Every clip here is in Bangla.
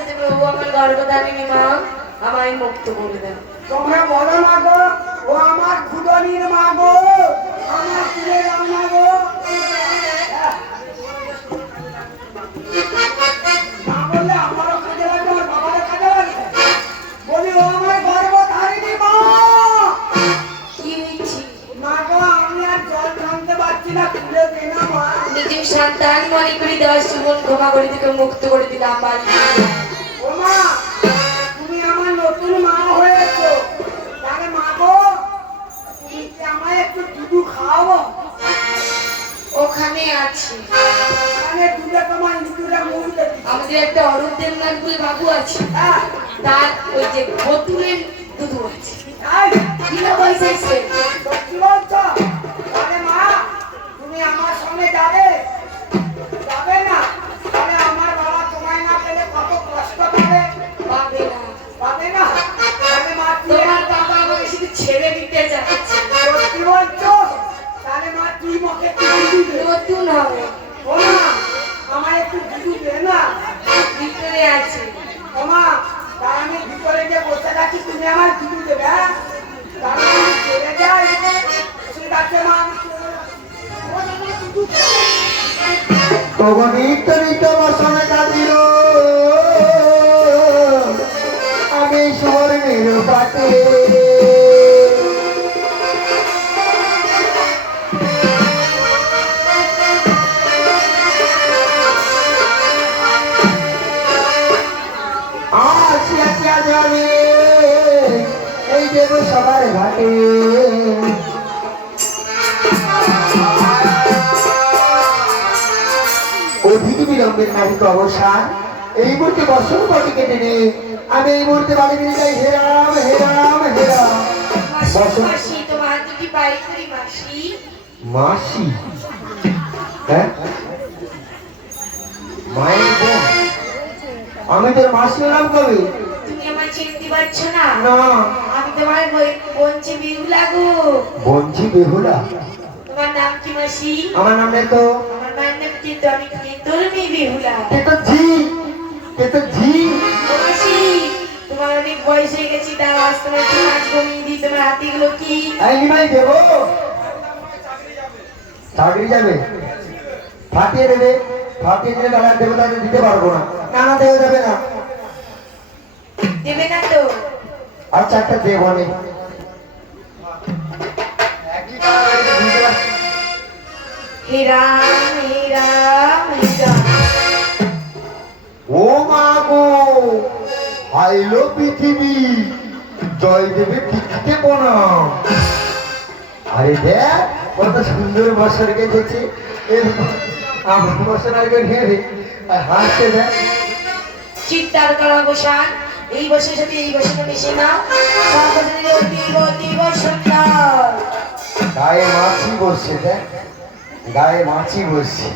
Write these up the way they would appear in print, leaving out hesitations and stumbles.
করে দেবে। ও আমার গর্ভধারিণী মা, আমায় মুক্ত করে দেন। তোমরা বলো না গো, ও আমার খুদনির মা গো, আমার কুলের মা গো। না বললে আমারও কাজে লাগবে, আমার বাবারও কাজে লাগবে। বলি ও আমার গর্ভধারিণী মা। কি হয়েছে মা গো, আমি আর জল টানতে পারছি না, খুলে দে না মা। নিজের সন্তান মনে করে দেওয়ার সুমন ক্ষমা করে থেকে মুক্ত করে দিলাম বাড়ি। ও মা, তুমি আমার নতুন মা হয়েছো। তাহলে মা গো, তুমি কি আমায় একটু দুধ খাওয়াবো? ওখানে আছে মানে দুধে তোমার ইঁদুরে মুখ দেখি। আমাদের একটা অরূপ দেবনাথ বলে বাবু আছে, হ্যাঁ, তার ওই যে বোতলের দুধ আছে। এই, কিলো পয়সা এসে সত্যি বলছো? তাহলে মা, তুমি আমার সঙ্গে যাবে? যাবে না? তাহলে আমার বাবা তোমায় না পেলে কত কষ্ট পাবে। পাবে না। পাবে না? তাহলে মা কি তোমার বাবা আমাকে শুধু ছেড়ে দিতে যাচ্ছে। সত্যি বলছো? তাহলে মা তুই মুখে কি দিবি? নতুন হবে, ও মা, আমায় একটু দুধ দে না। ভিতরে আছে। ও মা, তার আমি ভিতরে গিয়ে বসে থাকি, তুমি আমার দুধ দেবে? হ্যাঁ, তার আমি চলে যাই। ঠিক আছে মা, আমি চলে যাই। তবু নিত্য নিত্য বসনে কাঁদিল আমি স্বর্ণের পাটে। আসিয়া জানে এই দেব সবার ঘাটে। অধিক বিলম্বের নারীকে অবসান, এই মুহূর্তে বসন পটি কেটে নে। আমি এই মুহূর্তে বাড়ি বেরিয়ে যাই। হেরাম হেরাম হেরাম। বসন মাসি তোমার দুটি বাড়ি করি মাসি। মাসি? হ্যাঁ, মায়ের বোন? আমি তোর মাসি হলাম কবে? তুমি আমার চিনতে পারছো না? না। আমি তোমার বঞ্চি বিহুলা গো। বঞ্চি বেহুলা? তোমার নাম কি মাসি? আমার নাম নেই তো। আমার মায়ের নাম কিন্তু আমি তোর মেয়ে বিহুলা। কে তো ঝি, কে তো ঝি। ও মাসি, তোমার অনেক বয়স হয়ে গেছে, তার আজ তোমার একটু নাচ কমিয়ে দিই। তোমার হাতিগুলো কি? এই নিমাই দেবো? চাকরি যাবে? ফাটিয়ে দেবে? ফাটিয়ে দিলে তাহলে দেবতাকে দিতে পারবো না। না না, দেওয়া যাবে না। দেবে না তো? আচ্ছা, একটা দেব আমি। হীরা হীরা হীরা। ও মা গো, আইলো পৃথিবী, জয় দেবে পৃথিবীতে প্রণাম। আরে দেখ কত সুন্দর বছর গেছে। আমার বছর আগে ঘেরে হাসছে দেখ। চিৎকার করা গোসান, এই বছরের সাথে এই বছরটা মিশে নাও। সব বছরের অতীব অতীব সুন্দর। গায়ে মাছি বসছে দেখ, গায়ে মাছি বসছে।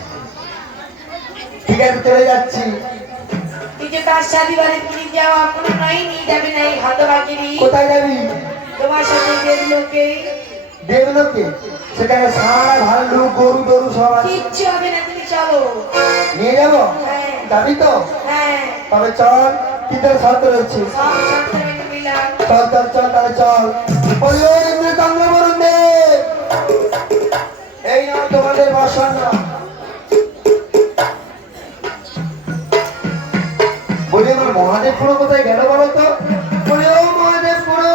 ঠিক আছে, চলে যাচ্ছি। তুই যে তার শাদি বাড়ি কিনে যাওয়া কোনো নয়, নিয়ে যাবে না এই হতভাগিনী। কোথায় যাবি? তোমার সাথে দেখলোকে দেবলোকে? সেখানে সারা ভালো গরু টরু সব আছে। কিচ্ছু হবে না, তুমি চলো। নিয়ে যাবো? হ্যাঁ। যাবি তো? হ্যাঁ, তবে চল, কি তোর শর্ত রয়েছে? সব শান্ত মেনে নিলাম। চল চল চল, তাহলে চল। বলো ইন্দ্র চন্দ্রবরুণ দেব, এই নাও তোমাদের বাসনা। বলি আমার মহাদেব পুরো কোথায় গেল বলো তো? বলি ও মহাদেব পুরো।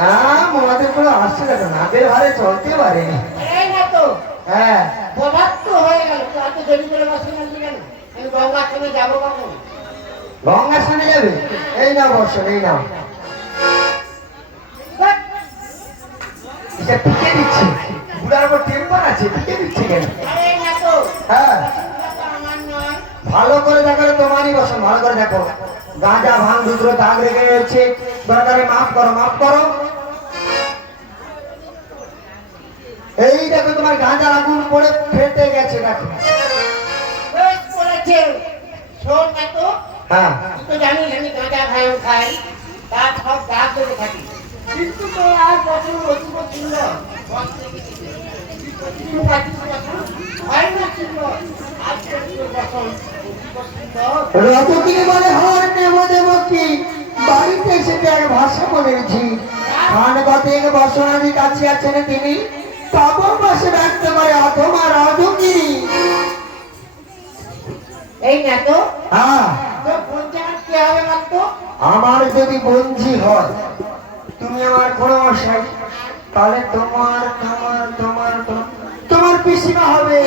হ্যাঁ, মহাদেব পুরো আসছে দেখো না, বের ভারে চলতে পারেনি। এই না তো, হ্যাঁ, পদার্থ হয়ে গেল। তুই এত দেরি করে বসে গেলি কেন? আমি গঙ্গার সঙ্গে যাবো কখন? গঙ্গার সামনে যাবে? এই নাও বর্ষণ, এই নাও। এটা টিকে দিচ্ছে, বুড়ার উপর টেম্পার আছে, টিকে দিচ্ছে কেন? আরে এই না তো, হ্যাঁ, এটা আমার নয়। ভালো করে দেখো, তোমারই বসন, ভালো করে দেখো। গাঁজা ভাঙ দুটো দাগ রেখে রয়েছে, দরকারে মাফ করো, মাফ করো। এই দেখো তোমার গাঁজা আগুন পড়ে ফেটে গেছে, দেখো। বেশ করেছে। শোন না তো, হ্যাঁ, তুই তো জানিস আমি গাঁজা খাই, তার সব গাছ ধরে থাকি। কিন্তু তো আর বছর অতীব ছিল, হয় না ছিল, আজ বছর রতকিনী বলে হর নেব দেব কি বাড়িতে এসে এক ভাষা বলেছি খান গতেন বসনাদি কাছে আছেন তিনি তব বসে ব্যক্ত করে অথবা রজকিনী। এই না তো হ্যাঁ, তো বলতে আর কি হবে বলতো? আমার যদি বঞ্জি হয় তুমি আমার কোনো মশাই তাহলে তোমার তোমার তোমার তোমার তোমার পিসিমা হবে।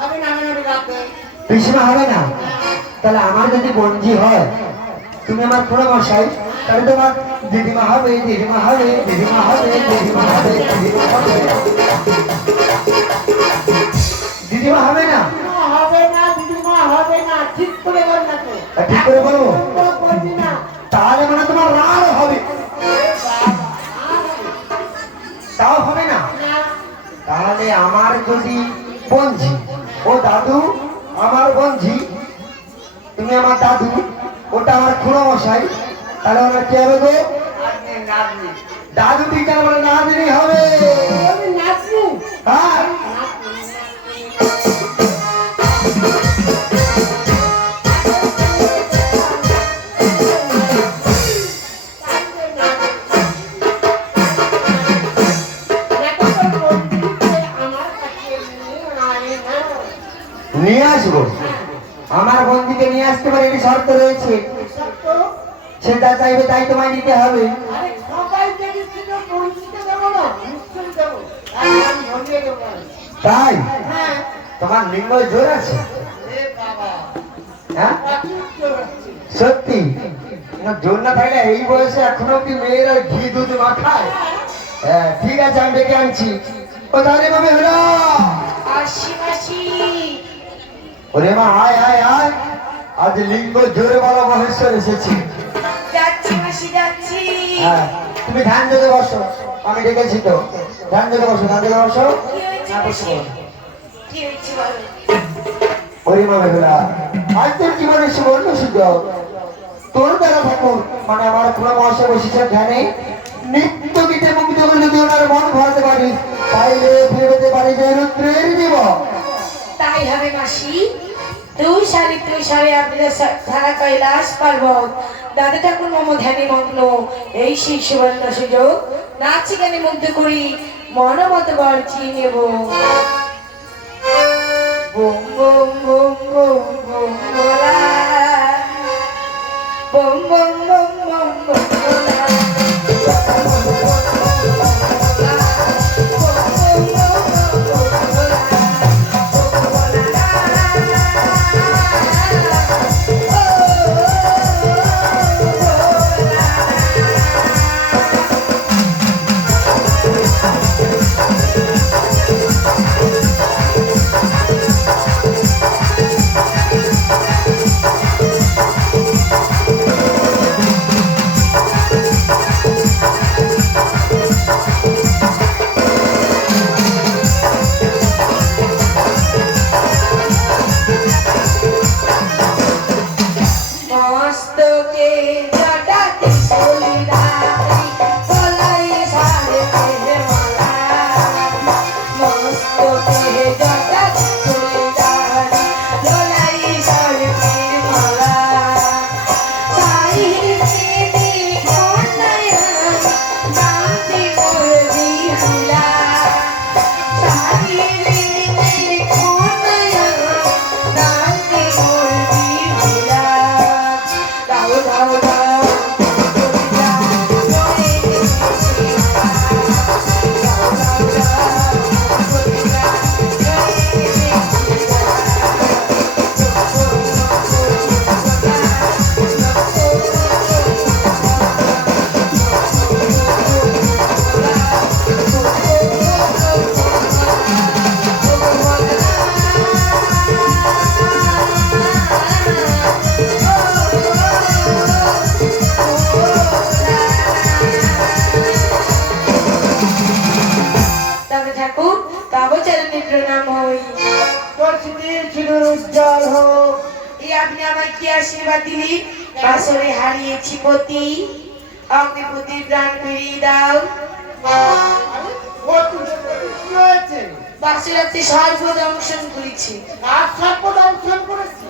হবে না হবে না রাতে পিসিমা হবে না, তাহলে আমার যদি বঞ্জি হয় তুমি আমার কোনো মশাই তাহলে তোমার দিদিমা হবে দিদিমা হবে দিদিমা হবে দিদিমা হবে দিদিমা হবে। দিদিমা হবে না, হবে না দিদিমা হবে না ঠিক করে বল না তো তা ঠিক করে বলবো, বলবি না তাহলে মানে তোমার রাগ হবে, তাও হবে না। তাহলে আমার যদি বঞ্জি ও দাদু আমার বঞ্জি তুমি আমার দাদু ওটা আমার খুড়ো মশাই তাহলে আমার কি হবে গো? দাদু ঠিক আমার না দিলেই হবে। নাচবি হ্যাঁ, নিয়ে আসবো, আমার বন্ধুকে নিয়ে আসতে পারে এটি শর্ত রয়েছে, সেটা চাইবে তাই তোমায় দিতে হবে। তাই তোমার লিঙ্গ জোর আছে? হ্যাঁ সত্যি, তোমার জোর না থাকলে এই বয়সে এখনো কি মেয়েরা ঘি দুধ মাখায়? হ্যাঁ ঠিক আছে, আমি ডেকে আনছি। ও তাহলে ভাবে হলো আসি মাসি, ওরে মা আয় আয় আয়, আজ লিঙ্গ জোরে বলা মহেশ্বর এসেছি। যাচ্ছি মাসি যাচ্ছি। হ্যাঁ তুমি ধ্যান দিতে বসো, আমি ডেকেছি তো, ধ্যান দিতে বসো ধ্যান দিতে বসো। কি হয়েছে হ্যাঁ, মাসি? বসো। কি হয়েছে বলো? ওরে মা বেহুলা, আজ তোর জীবনে সুবর্ণ সুযোগ, তোর দ্বারা ঠাকুর মানে আমার পুরো মহাশয় বসেছে ধ্যানে, নিত্য গীতে মুগ্ধ করে যদি ওনার মন ভরাতে পারি তাইলে ভেবেতে পারি যে রুদ্রের জীবন। তাই হবে মাসি। তুই সারি আপনাদের সারা কৈলাস পার্বত দাদা ঠাকুর মম ধ্যানে মগ্ন, এই সেই সুবর্ণ সুযোগ নাচি গানে মুগ্ধ করি মনোমত বর চিয়ে নেব। বুম বুম বুম বুম বুম বোলা, বুম বুম বুম বুম বুম বোলা, মস্তকে জটাতে সলিদারি গলায় সারে মালা, মস্তকে জটাতে সলিদারি গলায় সারে মালা, সাইর দিদি কোনায়ন গান্তি করবি হুলা, সাইর দিদি কোনায়ন গান্তি করবি হুলা। দাও দাও দাও ঠাকুর কাবচারণে প্রণাম হই। তোর স্মৃতির চিরুর উজ্জ্বল হোক। এই আপনি আমায় কি আশীর্বাদ দিলি? বাসরে হারিয়েছি পতি, অগ্নিপতির প্রাণ ফিরিয়ে দাও। কি হয়েছে? বাসরাতে সর্বদংশন করেছি। আর সর্ব দংশন করেছি।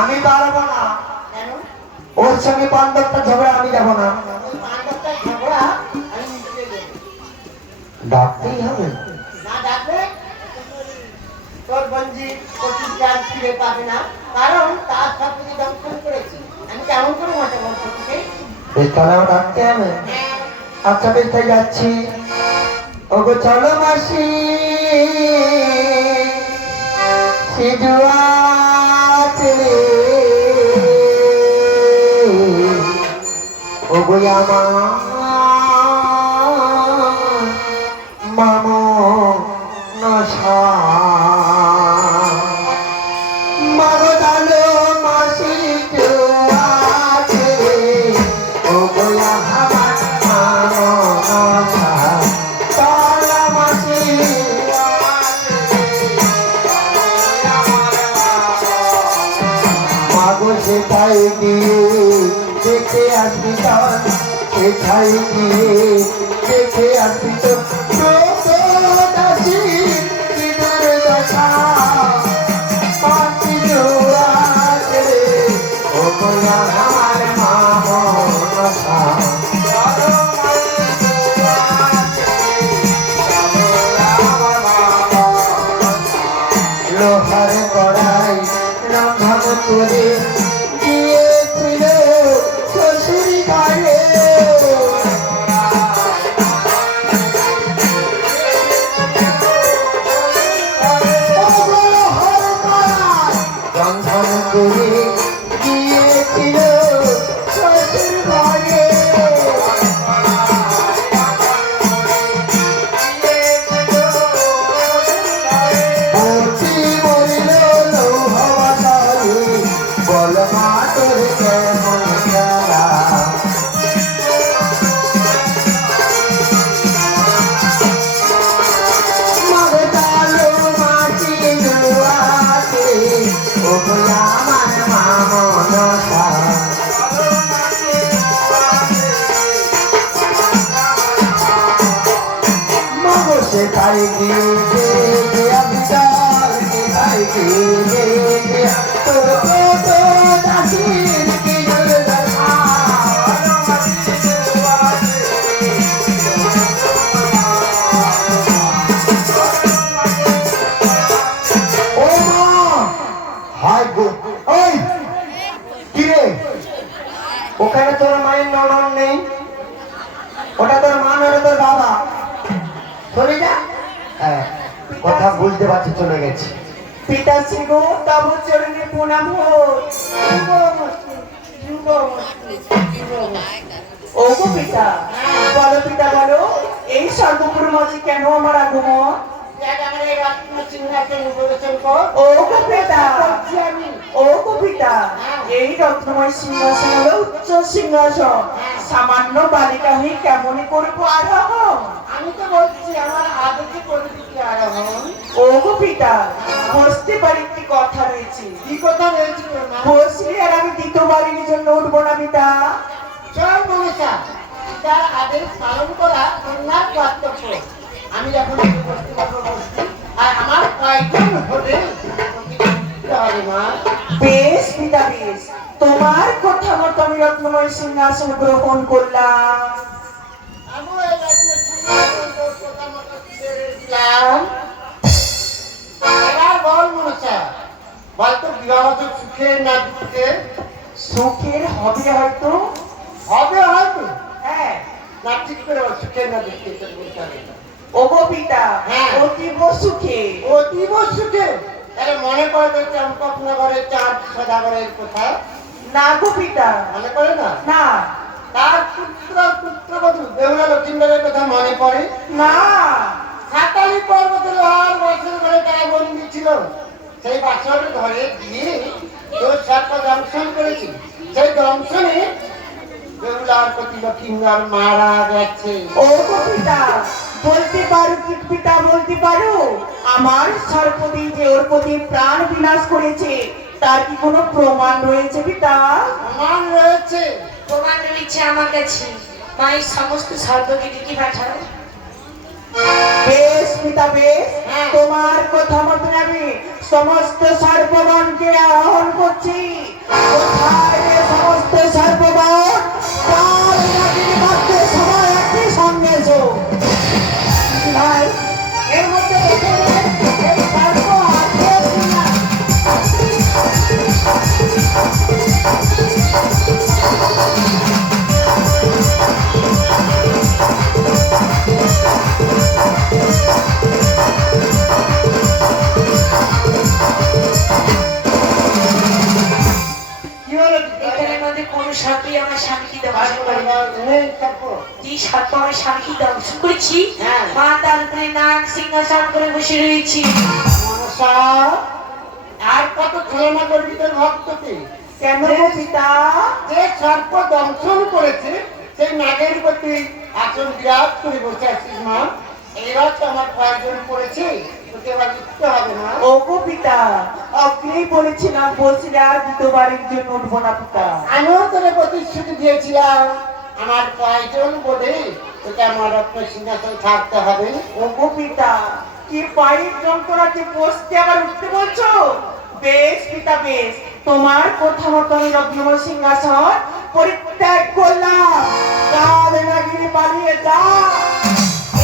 আমি পারবো না, কেন? ওর সঙ্গে পাণ্ডবটা ঝগড়া আমি যাবো না। ওই পাণ্ডবটার ঝগড়া আমি মিটিয়ে দেবো। ডাকতেই হবে। না ডাকলে তোর বঞ্জি কঠিন কাজ ফিরে পাবে না, কারণ তার সবকিছু দংশন করেছি। আমি কেমন করে মজা বলছি তোকে? বেশ তাহলে আমার ডাকতে হবে। হ্যাঁ, আচ্ছা বেশ তাই যাচ্ছি। ওগো চলো মাসি সিজুয়া ছেড়ে, ওগো আমার মামো নশা মাগো দালো মাসি জুয়া ছেড়ে, ওগো আমার মামো নশা চলো মাসি মাগো সেটাই গিয়ে দেখে আসবি তখন, সেটাই গিয়ে দেখে আসবি তো দাসী সিঁদুর দশা পাখি জোয়া ছেড়ে, ও বইয়া আমার মামো নশা লোহার কড়াই রন্ধন করে দিয়েছিল শ্বশুর ঘরে, লোহার কড়াই রন্ধন করে দিয়েছিল শ্বশুর ঘরে, অতি বলিল লৌহ বাসারে, বল মা তোর কেমন খেলা, মাগো ডালো মাটি জুয়াতে, ও গোলা আমার মামো নশা মাগো সেটাই গিয়ে দেখে আবিচার, সেটাই গিয়ে দেখে তোর কত দাসীর কি দুর্দশা, ও মা হায় গো, ওই কি রে, ওখানে তোর মায়ের ননদ নেই, ওটা তোর মা নয় তোর বাবা, চলে যা। হ্যাঁ, কথা বুঝতে পারছি, চলে গেছি। পিতাশ্রী গো, তব চরণে প্রণাম হোক। ও গো পিতা, বলো পিতা বলো, এই সর্বপুর মাঝে কেন আমার আগমন? ও গো পিতা, ও গো পিতা, এই রত্নময় সিংহাসন হলো উচ্চ সিংহাসন, সামান্য বালিকা হয়ে কেমন করবো আরোহণ? আমি তো বলছি আমার আদতে করবি কি আরোহণ? ও গো পিতা, বসতে পারি একটি কথা রয়েছে। কি কথা রয়েছে? বসলে আর আমি দ্বিতীয়বারের জন্য উঠবো না পিতা। চল মনীষা, তার আদেশ পালন করা কন্যার কর্তব্য। আমি যখন বসতে পারবো বসতে, আর আমার কয়জন হবে মা? বেশ পিতা বেশ, তোমার কথা মতো আমি রত্নময় সিংহাসন গ্রহণ করলাম। এবার বল মনীষা, বলতো বিবাহ তো সুখের না দুঃখের? সুখের হবে হয়তো। হবে হয়তো? হ্যাঁ, না ঠিক করে সুখের না দুঃখের বলতে হবে না। ওগো পিতা, অতীব সুখে। অতীব সুখে? তাহলে মনে পড়ে তো চম্পকনগরের চাঁদ সদাগরের কথা? না গো পিতা, মনে পড়ে না? না। তার পুত্রবধূ বেহুলা লক্ষিন্দরের কথা মনে পড়ে? না। সাতালি পর্বতে লোহার বাসর ঘরে তারা বন্দী ছিল, সেই বাসর ঘরে গিয়ে তোর সর্প দংশন করেছিল, সেই দংশনে বেহুলার প্রতি লক্ষিন্দর মারা গেছে। ও গো পিতা, বলতে পারো কি পিতা, বলতে পারো আমার সর্পদি যে ওর প্রতি প্রাণ বিনাশ করেছে তার কি কোনো প্রমাণ রয়েছে পিতা? প্রমাণ রয়েছে। প্রমাণ রয়েছে আমার কাছে। মা এই সমস্ত সর্বকে ডেকে পাঠাও। বেশ পিতা বেশ, হ্যাঁ। তোমার কথা মতন আমি সমস্ত সর্বগণকে আহ্বান করছি। কোথায় রে সমস্ত সর্বগণ? কাল নাগিনী মাত্র সবাই একটি সঙ্গে এসো। ভাই, এর মধ্যে দেখে নিন, এই সর্ব আছে কিনা। কি হলো দিদি? এখানের মধ্যে কোন সাপে আমার স্বামীকে দংশন করে? নেই থাকো। যে সাপ আমার স্বামীকে দংশন করেছি, হ্যাঁ। মা তার উপরে নাক সিংহাসন করে বসে রয়েছি। মনসা, আর কত ছলনা করবি তোর ভক্তকে? কেন গো পিতা? যে সর্প দংশন করেছে সেই নাগের উপর তুই আসন বিরাট করে বসে আছিস মা। এবার তো আমার প্রয়োজন পড়েছে, তোকে এবার উঠতে হবে না। ও গো পিতা, আপনিই বলেছিলাম বলছিলে আর দ্বিতীয়বারের জন্য উঠবো না পিতা। আমিও তোকে প্রতিশ্রুতি দিয়েছিলাম আমার প্রয়োজন বোধে তোকে আমার রত্ন সিংহাসন ছাড়তে হবে। ও গো পিতা, কি পায়ের যন্ত্রণাতে বসতে আবার উঠতে বলছো? বেশ পিতা বেশ, তোমার কথা মতো আমি রত্নময় সিংহাসন পরিত্যাগ করলাম। কাল নাগিনী পালিয়ে যা।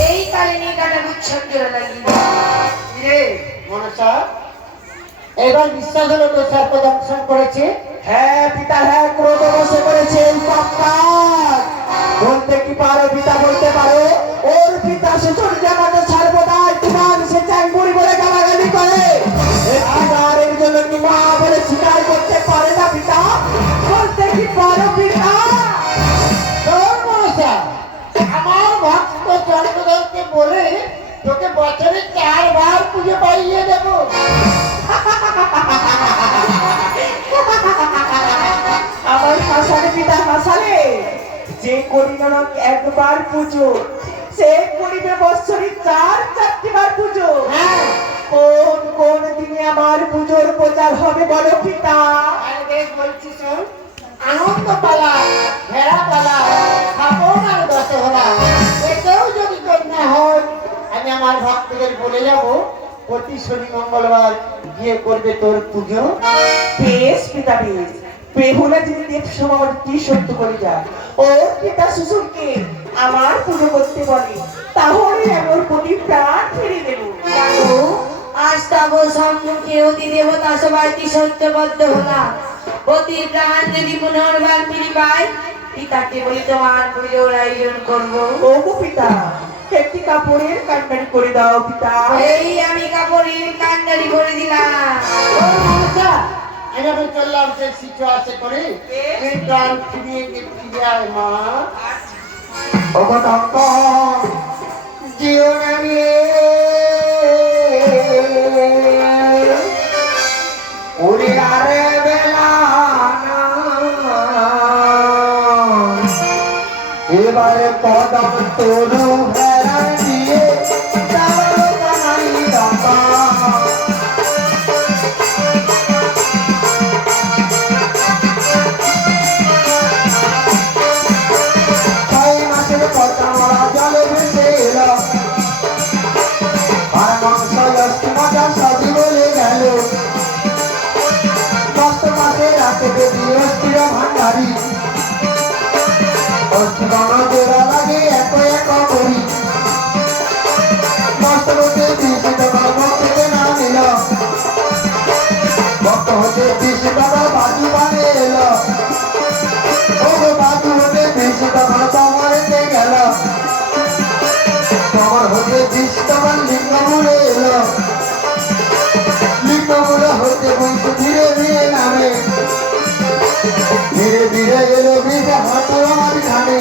এই কালে নিয়ে কাটা গুচ্ছন জোড়া লাগিয়ে রে মনসা, এবার বিশ্বাস হলো তো সর্প দংশন করেছে? হ্যাঁ পিতা, হ্যাঁ, ক্রোধ বসে করেছে এই পাপ্পার। বলতে কি পারো পিতা, বলতে পারো? ওর পিতা শ্বশুর জামাতে সর্বদাই তোমার সে চাঙ্গুরি বলে গালাগালি করে। এর জন্য কি মা বলে স্বীকার করতে পারে না পিতা? বলতে কি পারো পিতা? তোর মনসা, আমার ভক্ত চন্দ্রদেবকে বলে তোকে বছরে 4 বার পুজো পাইয়ে দেবো। আমার হাসালে পিতা হাসালে, যে করিবে না একবার পুজো সে করিবে বৎসরে 4-4টি বার পুজো। হ্যাঁ, কোন কোন দিনে আমার পুজোর প্রচার হবে বলো পিতা? আর বেশ বলছি শোন, আনন্দ পালা, ভেড়া পালা, খাবন আর দশহরা, এতেও যদি তোর না হয় আমি আমার ভক্তদের বলে যাব প্রতি শনি মঙ্গলবার গিয়ে করবে তোর পুজো। বেশ পিতা বেশ, বেহুলা যদি দেব সমাজটি সত্য করে যায় ও পিতা শ্বশুরকে আমার পুজো করতে বলে, তাহলে আমি ওর প্রতি প্রাণ ফিরে দেবো। দাদু, আজ তব সম্মুখে অতি দেবতা সবাইটি সত্যবদ্ধ হলাম। অতি প্রাণ যদি পুনর্বার ফিরি পাই, পিতাকে বলি তোমার পুজোর আয়োজন করবো। ও গো পিতা, একটি কাপড়ের কান্ডারি করে দাও পিতা। এই আমি কাপড়ের কান্ডারি করে দিলাম। ও মনসা, আমি এখন চললাম সেই সিটো আছে করে তুই প্রাণ ফিরিয়ে ফিরে আয় মা। অবতঙ্ক জীবনে ওরে আরে বেলা না, এবারে কদম তরু হেরা দিয়ে যাবো জানাই রাখা। জলে ভেসে এলো আর মাংস মজা সবই বলে গেল। দশ মাসে রাতে দেবী অস্থির ভান্ডারি, অস্থিরণ জোড়া লাগে এক এক করি। দশ হতে 20 টাকা ভক্তকে না নিল, ভক্ত হতে 20 টাকা বাজু বানে এলো। ও বাজু হতে 20 টাকা তোমারেতে গেল, তোমার হতে 20 টাকা লিঙ্গ মূলে এলো। লিঙ্গ মূলে হতে বংশ ধীরে ধীরে নামে, ধীরে ধীরে এলো বীজ হাঁটু আমার ধানে।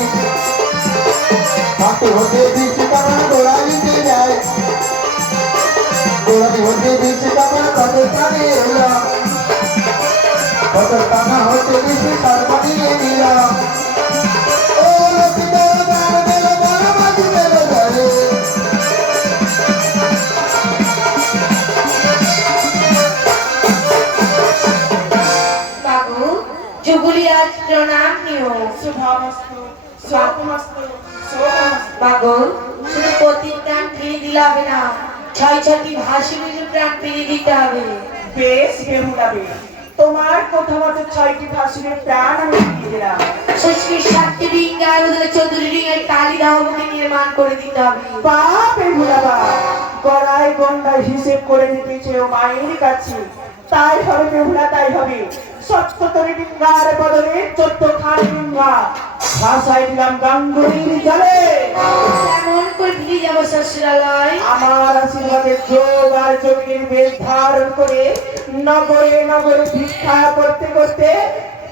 হাঁটু হতে 20 টাকা গোড়া দিতে যায়, গোড়াটি হতে 20 টাকা কত স্থানে এলো। কত টাকা হতে 20 সর্ব দিয়ে নিলাম। ও লক্ষ্মী দরবার বেলো বড় বাজু বেলো ধরে। বাবু, যুগলি আজ প্রণাম নিও। শুভমস্তু, শুভমস্তু, শুভমস্তু। বাবু, শুধু প্রতি প্রাণ ফিরে দিলে হবে না, ছয়টি ভাসুরের প্রাণ ফিরিয়ে দিতে হবে। বেশ বেহুলা বেশ, তোমার কথা মতো 6টি ভাসুরের প্রাণ আমি ফিরিয়ে দিলাম। ষষ্ঠীর 7টি রিং আর 14 রিংয়ের কালী দাহকে নির্মাণ করে দিতে হবে। বাপ বেহুলা বাপ, গড়াই গন্ডায় হিসেব করে নিতে চেয়েও মায়ের কাছে। তাই হবে বেহুলা, তাই হবে। 70 ডিঙ্গার বদলে 14 খানি ডিঙ্গা ভাষায় দিলাম গাঙ্গুলির জলে। এমন করে ফিরে যাবো শ্বশুরালয়। আমার আশীর্বাদে যোগ আর যোগের বেশ ধারণ করে নগরে নগরে ভিক্ষা করতে করতে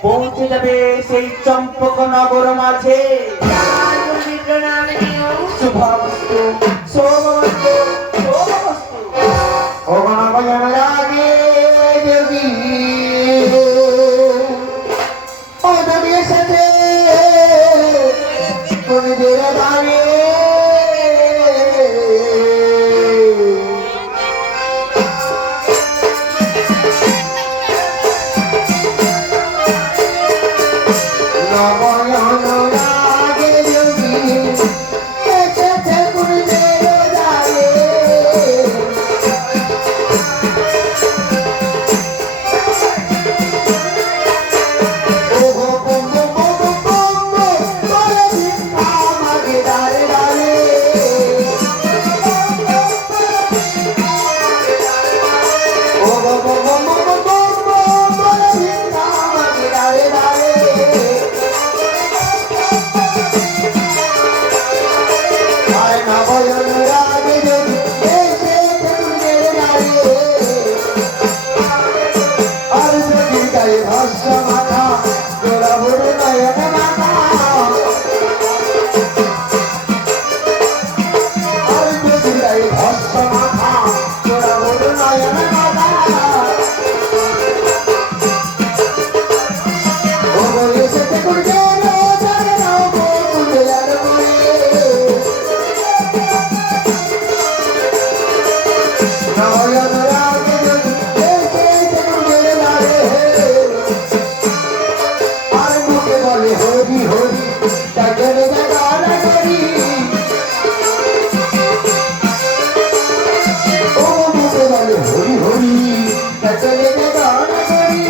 পৌঁছে যাবে সেই চম্পক নগর মাঝে। তার বলবি প্রণাম নিও। শুভমস্তু, শুভমস্তু, শুভমস্তু। ও গণগণ রাগে যোগী, ও যোগী এসেছে কোন জোরে দাঁড়িয়ে। নগণ রাগে যোগী এসেছে কোন জোরে দাঁড়িয়ে। মাথা তোরা বড় নয়ন মাথা আর যদি ভস্য মাথা তোরা বড় নয়ন মাথা। ও বলে সেতে করবে জানে না ও বলে আর বলে নয়ন রাগে যদি এসে করবে লাগে আর মুখে বলে হরি হরি তাকে গান করি। ও মুখে বলে হরি হরি তাকে গান করি।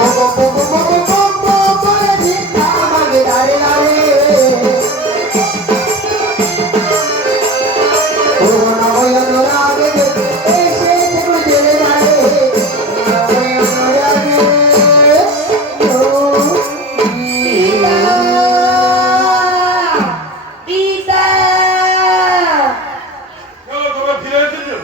ও গো গো গো গো গো গো করে ভিক্ষা মাগে দাঁড়ে দাঁড়ে। ও নয়ন রাগে এসে খুঁজে দাঁড়ে। নয়ন রাগে পিতা চলো তোমরা ফিরে এসেছো?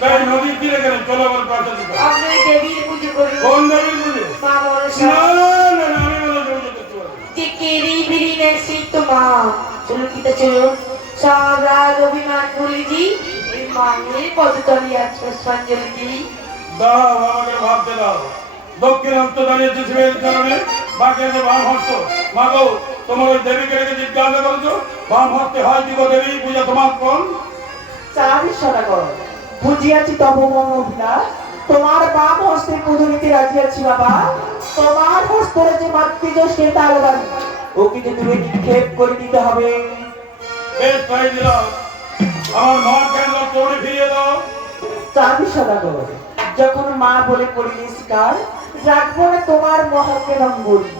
তাই নদীর তীরে গেলেন, চলো আমার পাশে দিতে। আপনি দেবীর পুজো করুন। কোন দেবীর পুজো? মা না মনসা না না, আমি বলে দেবো যেতে পারি। যে কেড়ি বিড়ি নেছি তোমা। চলুন পিতা চলুন। সব রাগ অভিমান ভুলে জি এই মায়ের পদতলি আছে পুষ্পাঞ্জলি দিই। দাও আমাকে ভাবতে দাও। দক্ষিণ হস্ত দাঁড়িয়েছে শিবের চরণে, বাকি আছে বাম হস্ত। মা গো, তোমার ওই দেবীকে রেখে জিজ্ঞাসা করেছো বাম হস্তে হয় দিব দেবী পূজা তোমার কোন? 400 টাকা বুঝিয়াছি তব মম অভিলাষ। তোমার বাম হস্তে পুজো নিতে রাজি আছি বাবা। তোমার হস্তে যে মাতৃজোষ্ঠের তালবাড়ি, ওকে যে দূরে নিক্ষেপ করে দিতে হবে। বেশ তাই দিলাম। আমার মা কেন চোরে ফিরিয়ে দাও। 400 টাকা যখন মা বলে পড়িনি শিকার, রাখবো না তোমার মহাকে রঙ্গলি।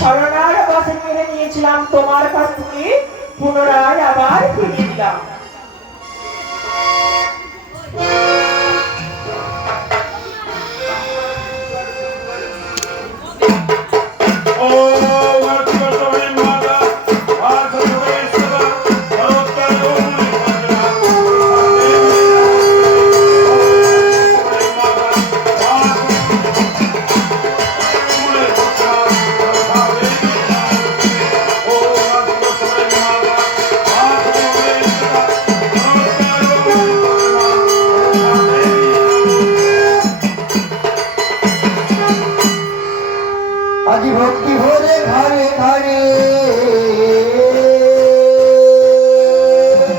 ছলনার বাসে মেরে নিয়েছিলাম তোমার কাছ থেকে, পুনরায় আবার ফিরিয়ে দিলাম। ও মাতৃ মাতা আর সর্বেশ্বর সর্বত্র আজি ভক্তি ভরে ঘরে ঘরে